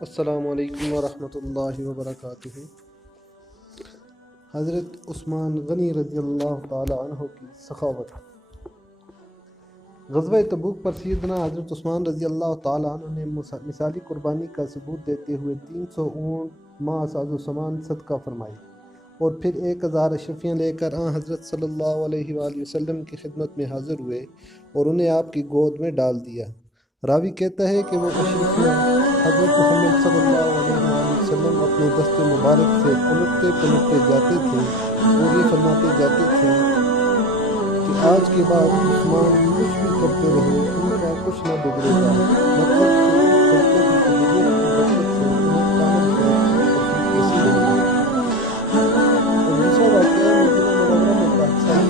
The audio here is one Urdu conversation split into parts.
السلام علیکم ورحمۃ اللہ وبرکاتہ۔ حضرت عثمان غنی رضی اللہ تعالی عنہ کی سخاوت۔ غزوہ تبوک پر سیدنا حضرت عثمان رضی اللہ تعالی عنہ نے مثالی قربانی کا ثبوت دیتے ہوئے 300 اونٹ ماہ ساز و سامان صدقہ فرمائی اور پھر 1000 اشرفیاں لے کر حضرت صلی اللہ علیہ وآلہ وسلم کی خدمت میں حاضر ہوئے اور انہیں آپ کی گود میں ڈال دیا۔ راوی کہتا ہے کہ وہ اشرفیاں حضرت محمد صلی اللہ علیہ وآلہ وسلم اپنے دست مبارک سے پلٹتے جاتے تھے اور یہ فرماتے جاتے تھے کہ آج کے بعد عثمان کچھ بھی کرتے رہے ان کا کچھ نہ بگڑے گا، مطلب کہ اس صدقے کی قبولیت کی برکت سے انہیں کامل خیر ایسی رہے گی۔ اور دوسرا واقعہ مدینہ منورہ میں واقع ہے۔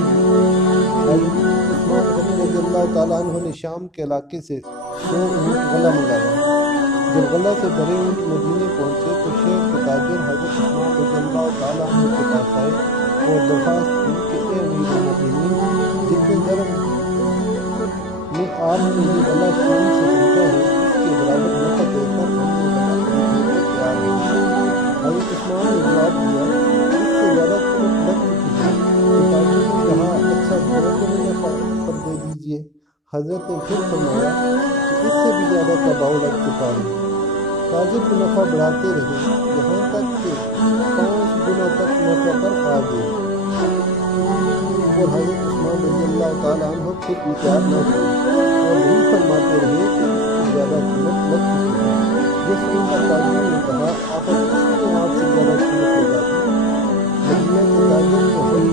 حضرت عثمان غنی رضی اللہ تعالیٰ عنہ نے شام کے علاقے سے 100 اونٹ غلہ منگایا۔ جب غلہ سے بھرے اونٹ مدینے پہنچے تو شہر کے تاجر حضرت عثمان رضی اللہ تعالیٰ عنہ کے پاس آئے اور درخواست کی کہ اے امیر المومنین، جتنے درم میں آپ نے یہ غلہ شام سے خریدا ہے اس کے برابر نفع دے کر ہم یہ غلہ خریدنے کو تیار ہیں۔ حضرت عثمان نے جواب دیا کہ اس سے زیادہ قیمت لگ چکی ہے۔ تو تاجر نے کہا اچھا 2 نفع پر دے دیجیے۔ حضرت نے پھر فرمایا کہ اس سے بھی زیادہ کا بھاؤ لگ چکا ہے۔ تاجر بھی نفع بڑھاتے رہے یہاں تک کہ 5 گنا تک نفع پر آ گئے اور حضرت عثمان رضی اللہ تعالیٰ عنہ پھر بھی تیار نہ ہوئے اور یہی فرماتے رہے کہ اس کی زیادہ قیمت لگ چکی ہے۔ یہ سن کر تاجر نے کہا آخر کس نے آپ سے زیادہ قیمت لگا دی؟ مدینہ کے تاجر نے ہوئی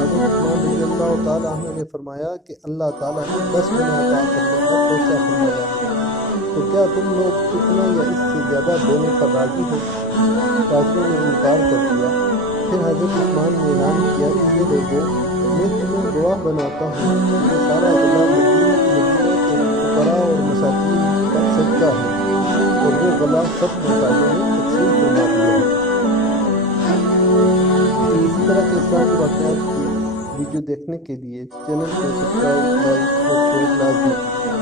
حضرت عثمان رضی اللہ تعالیٰ عنہ نے فرمایا کہ اللہ تعالیٰ نے 10 گنا عطا کرنے کا فیصلہ فرمایا ہے، تو کیا تم لوگ اتنا یا اس سے زیادہ دینے پر راضی ہو؟ تاجروں نے انکار کر دیا۔ پھر حضرت عثمان نے اعلان کیا کہ یہ لوگوں، میں تمہیں گواہ بناتا ہوں کہ یہ سارا غلہ مدینہ کے فقراء اور مساکین کا صدقہ ہے اور وہ غلہ سب محتاجوں نے تقسیم فرما دیا ہے۔ اسی طرح کے اسلامی واقعات کی ویڈیو دیکھنے کے لیے چینل کو سبسکرائب، لائک اور شیئر لازمی کیجیے۔